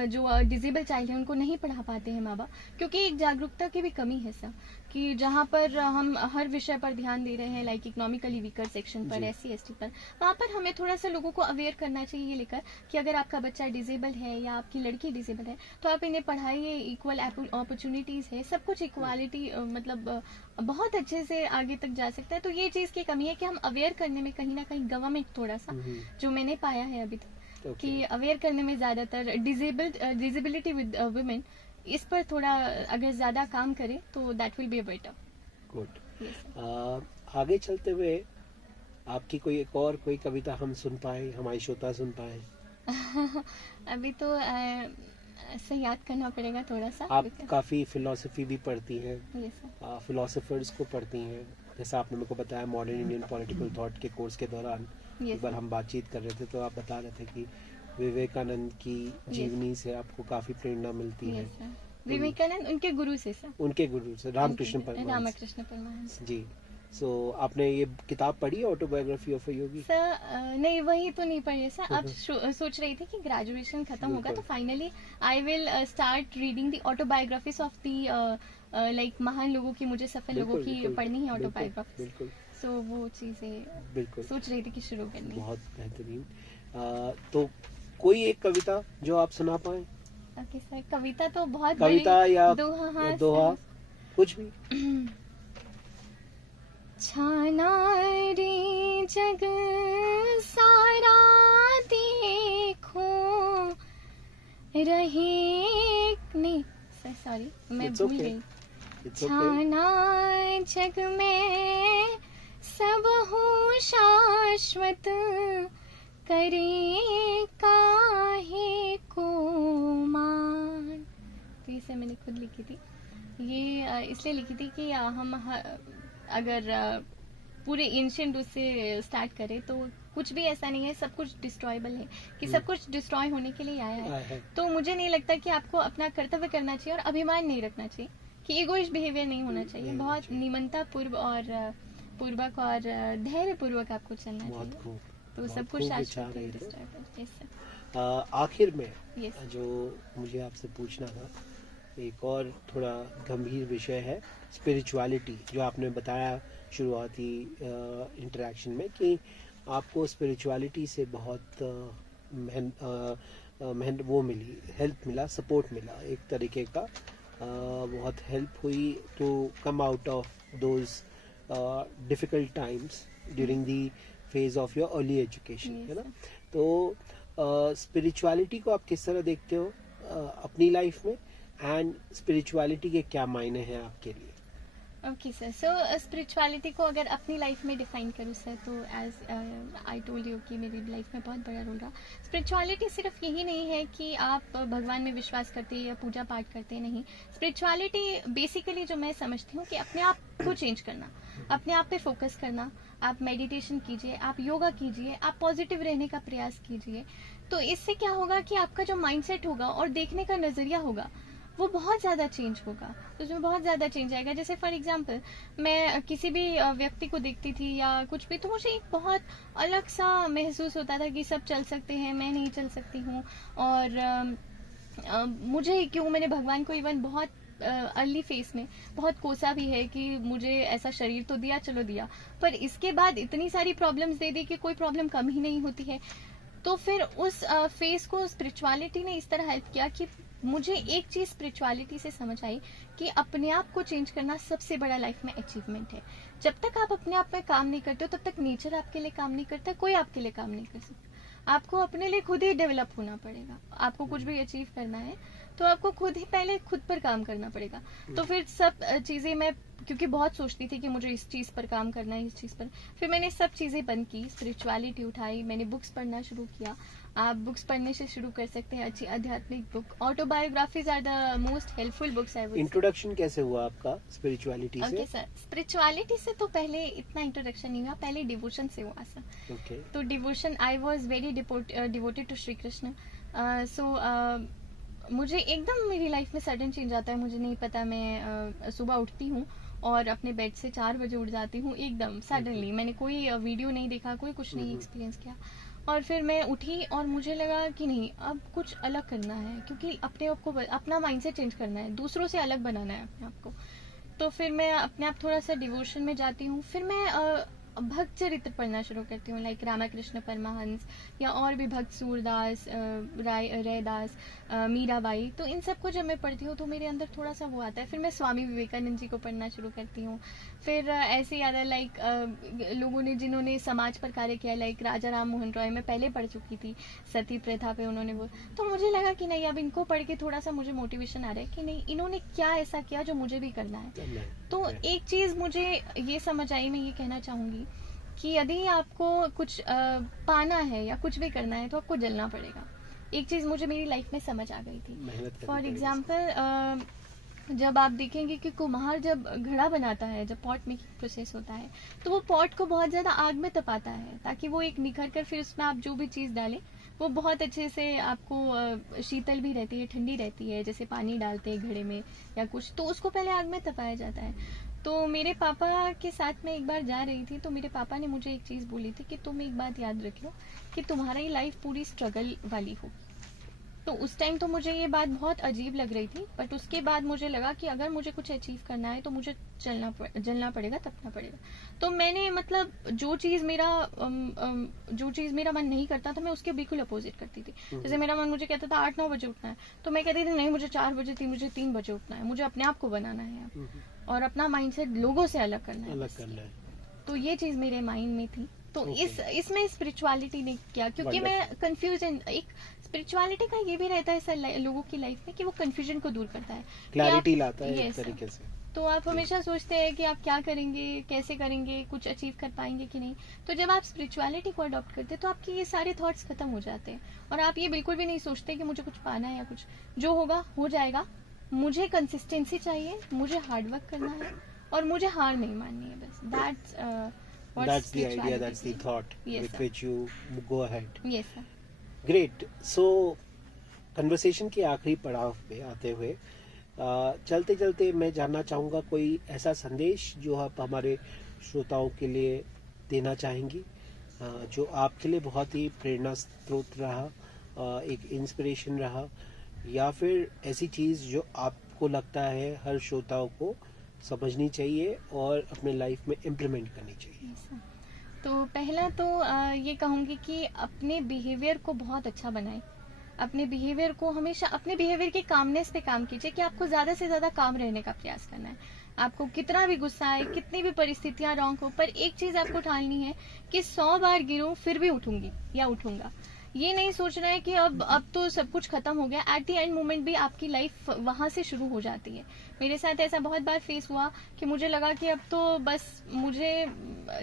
जो डिसेबल चाइल्ड है उनको नहीं पढ़ा पाते हैं माँ बाप, क्योंकि एक जागरूकता की भी कमी है सर, कि जहाँ पर हम हर विषय पर ध्यान दे रहे हैं, लाइक इकोनॉमिकली वीकर सेक्शन पर, SC ST पर, वहाँ पर हमें थोड़ा सा लोगों को अवेयर करना चाहिए ये लेकर कि अगर आपका बच्चा डिसेबल है या आपकी लड़की डिसेबल है तो आप इन्हें पढ़ाइए, इक्वल अपॉर्चुनिटीज है, सब कुछ इक्वालिटी, मतलब बहुत अच्छे से आगे तक जा सकता है। तो ये चीज की कमी है कि हम अवेयर करने में कहीं ना कहीं गवर्नमेंट थोड़ा सा, जो मैंने पाया है अभी तक, कि अवेयर करने में ज्यादातर डिसेबिलिटी विद वुमेन, इस पर थोड़ा अगर ज्यादा काम करे तो that will be better. Good. आगे चलते हुए आपकी कोई कविता हम सुन पाए, हमारे श्रोता सुन पाए? अभी तो ऐसे याद करना पड़ेगा थोड़ा सा। आप काफी फिलोसफी भी पढ़ती हैं, फिलोसोफर्स को पढ़ती हैं, जैसा आपने मेरे को बताया मॉडर्न इंडियन पॉलिटिकल थॉट के कोर्स के दौरान एक बार हम बातचीत कर रहे थे तो आप बता रहे थे कि विवेकानंद की जीवनी से आपको काफी प्रेरणा मिलती है। विवेकानंद उनके गुरु से सर, उनके गुरु से रामकृष्ण परमहंस जी। सो आपने ये किताब पढ़ी है, autobiography of a Yogi? Sir नहीं, वही तो नहीं पढ़ी है सर। अब सोच रही थी कि ग्रेजुएशन खत्म होगा तो finally I will start reading the autobiographies of the like महान लोगों की, मुझे सफल लोगों की पढ़नी है ऑटोबायोग्राफी। सो वो चीजें सोच रही थी कि शुरू करनी। बहुत बेहतरीन। तो कोई एक कविता जो आप सुना पाए? ओके सर, कविता तो बहुत कविता या दोहा कुछ भी। छाना रे जग सारा देखो रहे नहीं सॉरी मैं भूल गई। छाना जग में सब हो शाश्वत, करे काहे को मान। तो ये मैंने खुद लिखी थी, ये इसलिए लिखी थी कि हम अगर पूरे एंशिएंट उससे स्टार्ट करें तो कुछ भी ऐसा नहीं है, सब कुछ डिस्ट्रॉयबल है, कि सब कुछ डिस्ट्रॉय होने के लिए आया है। तो मुझे नहीं लगता कि आपको अपना कर्तव्य करना चाहिए और अभिमान नहीं रखना चाहिए, कि ईगोइस्ट बिहेवियर नहीं होना चाहिए। बहुत निमनता पूर्वक और धैर्य पूर्वक आपको चलना चाहिए, तो सब कुछ शाश्वत है। आखिर में जो मुझे आपसे पूछना था, एक और थोड़ा गंभीर विषय है स्पिरिचुअलिटी, जो आपने बताया शुरुआती इंटरेक्शन में कि आपको स्पिरिचुअलिटी से बहुत वो मिली, हेल्प मिला, सपोर्ट मिला, एक तरीके का बहुत हेल्प हुई to come out of those difficult times during the phase of your early education, है ना? तो स्पिरिचुअलिटी को आप किस तरह देखते हो अपनी लाइफ में, एंड स्पिरिचुअलिटी के क्या मायने हैं आपके लिए? ओके सर, सो स्पिरिचुअलिटी को अगर अपनी लाइफ में डिफाइन करूँ सर, तो एज आई टोल्ड यू कि मेरी लाइफ में बहुत बड़ा रोल रहा। स्पिरिचुअलिटी सिर्फ यही नहीं है कि आप भगवान में विश्वास करते हैं या पूजा पाठ करते हैं, नहीं। स्पिरिचुअलिटी बेसिकली जो मैं समझती हूँ कि अपने आप को चेंज करना, अपने आप पे फोकस करना। आप मेडिटेशन कीजिए, आप योगा कीजिए, आप पॉजिटिव रहने का प्रयास कीजिए। तो इससे क्या होगा कि आपका जो माइंडसेट होगा और देखने का नजरिया होगा वो बहुत ज़्यादा चेंज होगा, तो उसमें बहुत ज़्यादा चेंज आएगा। जैसे फॉर एग्जांपल मैं किसी भी व्यक्ति को देखती थी या कुछ भी, तो मुझे एक बहुत अलग सा महसूस होता था कि सब चल सकते हैं, मैं नहीं चल सकती हूँ, और मुझे क्यों, मैंने भगवान को इवन बहुत अर्ली फेस में बहुत कोसा भी है कि मुझे ऐसा शरीर तो दिया, चलो दिया, पर इसके बाद इतनी सारी प्रॉब्लम्स दे दी कि कोई प्रॉब्लम कम ही नहीं होती है। तो फिर उस फेस को स्पिरिचुअलिटी ने इस तरह हेल्प किया कि मुझे एक चीज स्पिरिचुअलिटी से समझ आई कि अपने आप को चेंज करना सबसे बड़ा लाइफ में अचीवमेंट है। जब तक आप अपने आप में काम नहीं करते हो तब तक नेचर आपके लिए काम नहीं करता, कोई आपके लिए काम नहीं कर सकता। आपको अपने लिए खुद ही डेवलप होना पड़ेगा। आपको कुछ भी अचीव करना है तो आपको खुद ही पहले खुद पर काम करना पड़ेगा। तो फिर सब चीजें मैं क्योंकि बहुत सोचती थी कि मुझे इस चीज पर काम करना है, इस चीज पर, फिर मैंने सब चीजें बंद की, स्पिरिचुअलिटी उठाई, मैंने बुक्स पढ़ना शुरू किया। आप बुक्स पढ़ने से शुरू कर सकते हैं, अच्छी आध्यात्मिक book, autobiographies are the most helpful books I would. Introduction कैसे हुआ आपका स्पिरिचुअलिटी से? ओके सर, स्पिरिचुअलिटी से तो पहले इतना इंट्रोडक्शन नहीं हुआ, पहले डिवोशन से हुआ सर। ओके। तो devotion, I was very devoted to Shri Krishna. So मुझे एकदम मेरी लाइफ में सडन चेंज आता है, मुझे नहीं पता। मैं सुबह उठती हूँ और अपने बेड से 4 बजे उठ जाती हूँ एकदम सडनली। मैंने कोई वीडियो नहीं देखा, कोई कुछ नहीं एक्सपीरियंस किया, और फिर मैं उठी और मुझे लगा कि नहीं, अब कुछ अलग करना है, क्योंकि अपने आप को, अपना माइंडसेट चेंज करना है, दूसरों से अलग बनाना है अपने आप को। तो फिर मैं अपने आप थोड़ा सा डिवोशन में जाती हूँ। फिर मैं भक्त चरित्र पढ़ना शुरू करती हूँ, लाइक रामाकृष्ण परमहंस या और भी भक्त, सूरदास, रैदास, मीराबाई। तो इन सबको जब मैं पढ़ती हूँ तो मेरे अंदर थोड़ा सा वो आता है। फिर मैं स्वामी विवेकानंद जी को पढ़ना शुरू करती हूँ। फिर ऐसे याद है, लाइक लोगों ने जिन्होंने समाज पर कार्य किया, लाइक राजा राम मोहन रॉय, मैं पहले पढ़ चुकी थी, सती प्रथा पे उन्होंने वो। तो मुझे लगा कि नहीं, अब इनको पढ़ के थोड़ा सा मुझे मोटिवेशन आ रहा है कि नहीं, इन्होंने क्या ऐसा किया जो मुझे भी करना है। तो एक चीज मुझे ये समझ आई, मैं ये कहना चाहूंगी कि यदि आपको कुछ पाना है या कुछ भी करना है तो आपको जलना पड़ेगा। एक चीज मुझे मेरी लाइफ में समझ आ गई थी। फॉर एग्जाम्पल, जब आप देखेंगे कि कुम्हार जब घड़ा बनाता है, जब पॉट मेकिंग प्रोसेस होता है, तो वो पॉट को बहुत ज्यादा आग में तपाता है ताकि वो एक निखर कर फिर उसमें आप जो भी चीज डालें वो बहुत अच्छे से आपको शीतल भी रहती है, ठंडी रहती है। जैसे पानी डालते हैं घड़े में या कुछ, तो उसको पहले आग में तपाया जाता है। तो मेरे पापा के साथ मैं एक बार जा रही थी, तो मेरे पापा ने मुझे एक चीज बोली थी कि तुम एक बात याद रखियो कि तुम्हारी लाइफ पूरी स्ट्रगल वाली होगी। तो उस टाइम तो मुझे ये बात बहुत अजीब लग रही थी, बट उसके बाद मुझे लगा कि अगर मुझे कुछ अचीव करना है तो मुझे जलना पड़ेगा, तपना पड़ेगा। तो मैंने मतलब जो चीज मेरा मन नहीं करता था, मैं उसके बिल्कुल अपोजिट करती थी। जैसे मेरा मन मुझे कहता था 8-9 बजे उठना है, तो मैं कहती थी नहीं, मुझे 4 बजे थी, मुझे 3 बजे उठना है, मुझे अपने आप को बनाना है और अपना माइंडसेट लोगों से अलग करना है। तो ये चीज मेरे माइंड में थी। तो इसमें स्पिरिचुअलिटी ने किया, क्योंकि मैं कंफ्यूजन, एक स्पिरिचुअलिटी का ये भी रहता है लोगों की लाइफ में कि वो कंफ्यूजन को दूर करता है, क्लैरिटी लाता है एक तरीके से। तो आप हमेशा सोचते हैं कि आप क्या करेंगे, कैसे करेंगे, कुछ अचीव कर पाएंगे कि नहीं। तो जब आप स्पिरिचुअलिटी को अडॉप्ट करते हैं तो आपके ये सारे थॉट्स खत्म हो जाते हैं और आप ये बिल्कुल भी नहीं सोचते कि मुझे कुछ पाना है या कुछ, जो होगा हो जाएगा। मुझे कंसिस्टेंसी चाहिए, मुझे हार्डवर्क करना है और मुझे हार नहीं माननी है, बस। That's the idea, that's the thought with which you go ahead. Yes, sir. Great. So, conversation के आखिरी पड़ाव पे आते हुए चलते चलते मैं जानना चाहूँगा कोई ऐसा संदेश जो आप हमारे श्रोताओं के लिए देना चाहेंगी, जो आपके लिए बहुत ही प्रेरणा स्रोत रहा, एक इंस्पिरेशन रहा, या फिर ऐसी चीज़ जो आपको लगता है हर श्रोताओं को समझनी चाहिए और अपने लाइफ में इम्प्लीमेंट करनी चाहिए। तो पहला तो ये कहूँगी कि अपने बिहेवियर को बहुत अच्छा बनाएं। अपने बिहेवियर को हमेशा, अपने बिहेवियर के कामनेस पे काम कीजिए कि आपको ज्यादा से ज्यादा काम रहने का प्रयास करना है। आपको कितना भी गुस्सा आए, कितनी भी परिस्थितियां रॉन्ग हो, पर एक चीज आपको ठाननी है कि 100 बार गिरूं फिर भी उठूंगी या उठूंगा। ये नहीं सोचना है कि अब तो सब कुछ खत्म हो गया। एट द एंड मोमेंट भी आपकी लाइफ वहां से शुरू हो जाती है। मेरे साथ ऐसा बहुत बार फेस हुआ कि मुझे लगा कि अब तो बस मुझे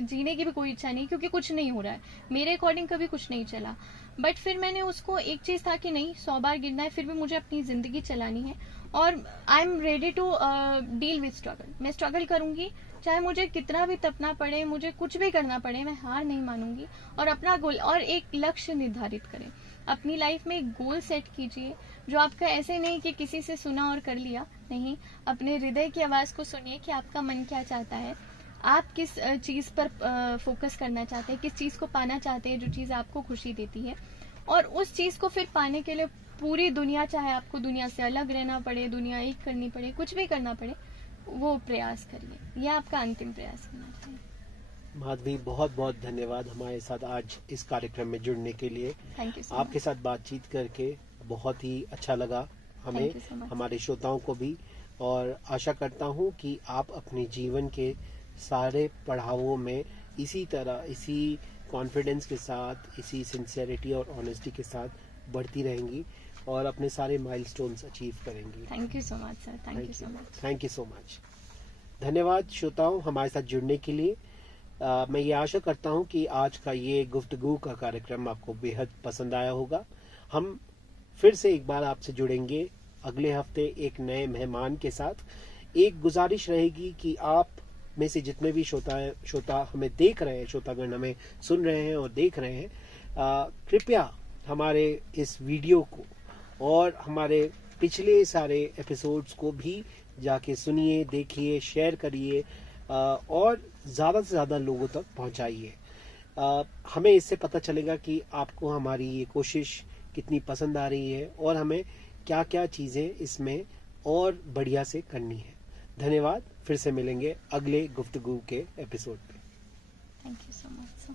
जीने की भी कोई इच्छा नहीं, क्योंकि कुछ नहीं हो रहा है, मेरे अकॉर्डिंग कभी कुछ नहीं चला। बट फिर मैंने उसको, एक चीज था कि नहीं, 100 बार गिरना है, फिर भी मुझे अपनी जिंदगी चलानी है और I am ready to deal with struggle. मैं स्ट्रगल करूंगी, चाहे मुझे कितना भी तपना पड़े, मुझे कुछ भी करना पड़े, मैं हार नहीं मानूंगी। और अपना गोल और एक लक्ष्य निर्धारित करें। अपनी लाइफ में एक गोल सेट कीजिए जो आपका ऐसे नहीं कि किसी से सुना और कर लिया, नहीं, अपने हृदय की आवाज को सुनिए कि आपका मन क्या चाहता है, आप किस चीज पर फोकस करना चाहते हैं, किस चीज को पाना चाहते हैं, जो चीज आपको खुशी देती है, और उस चीज को फिर पाने के लिए पूरी दुनिया, चाहे आपको दुनिया से अलग रहना पड़े, दुनिया एक करनी पड़े, कुछ भी करना पड़े, वो प्रयास करिए। यह आपका अंतिम प्रयास होना चाहिए। माधवी, बहुत बहुत धन्यवाद हमारे साथ आज इस कार्यक्रम में जुड़ने के लिए। थैंक यू सो आपके मच। साथ बातचीत करके बहुत ही अच्छा लगा हमें, Thank you so much. हमारे श्रोताओं को भी, और आशा करता हूँ कि आप अपने जीवन के सारे पड़ावों में इसी तरह, इसी कॉन्फिडेंस के साथ, इसी सिंसियरिटी और ऑनेस्टी के साथ बढ़ती रहेंगी और अपने सारे माइलस्टोन्स अचीव करेंगी। Thank you so much sir, thank you so much. Thank you so much. धन्यवाद श्रोताओं हमारे साथ जुड़ने के लिए। मैं ये आशा करता हूँ कि आज का ये गुफ्तगू का कार्यक्रम आपको बेहद पसंद आया होगा। हम फिर से एक बार आपसे जुड़ेंगे अगले हफ्ते एक नए मेहमान के साथ। एक गुजारिश रहेगी कि आप में से जितने भी श्रोता हमें देख रहे हैं, श्रोतागण हमें सुन रहे हैं और देख रहे हैं, कृपया हमारे इस वीडियो को और हमारे पिछले सारे एपिसोड्स को भी जाके सुनिए, देखिए, शेयर करिए और ज़्यादा से ज़्यादा लोगों तक पहुंचाइए। हमें इससे पता चलेगा कि आपको हमारी ये कोशिश कितनी पसंद आ रही है और हमें क्या क्या चीज़ें इसमें और बढ़िया से करनी है। धन्यवाद। फिर से मिलेंगे अगले गुफ्तगू के एपिसोड में। Thank you so much sir.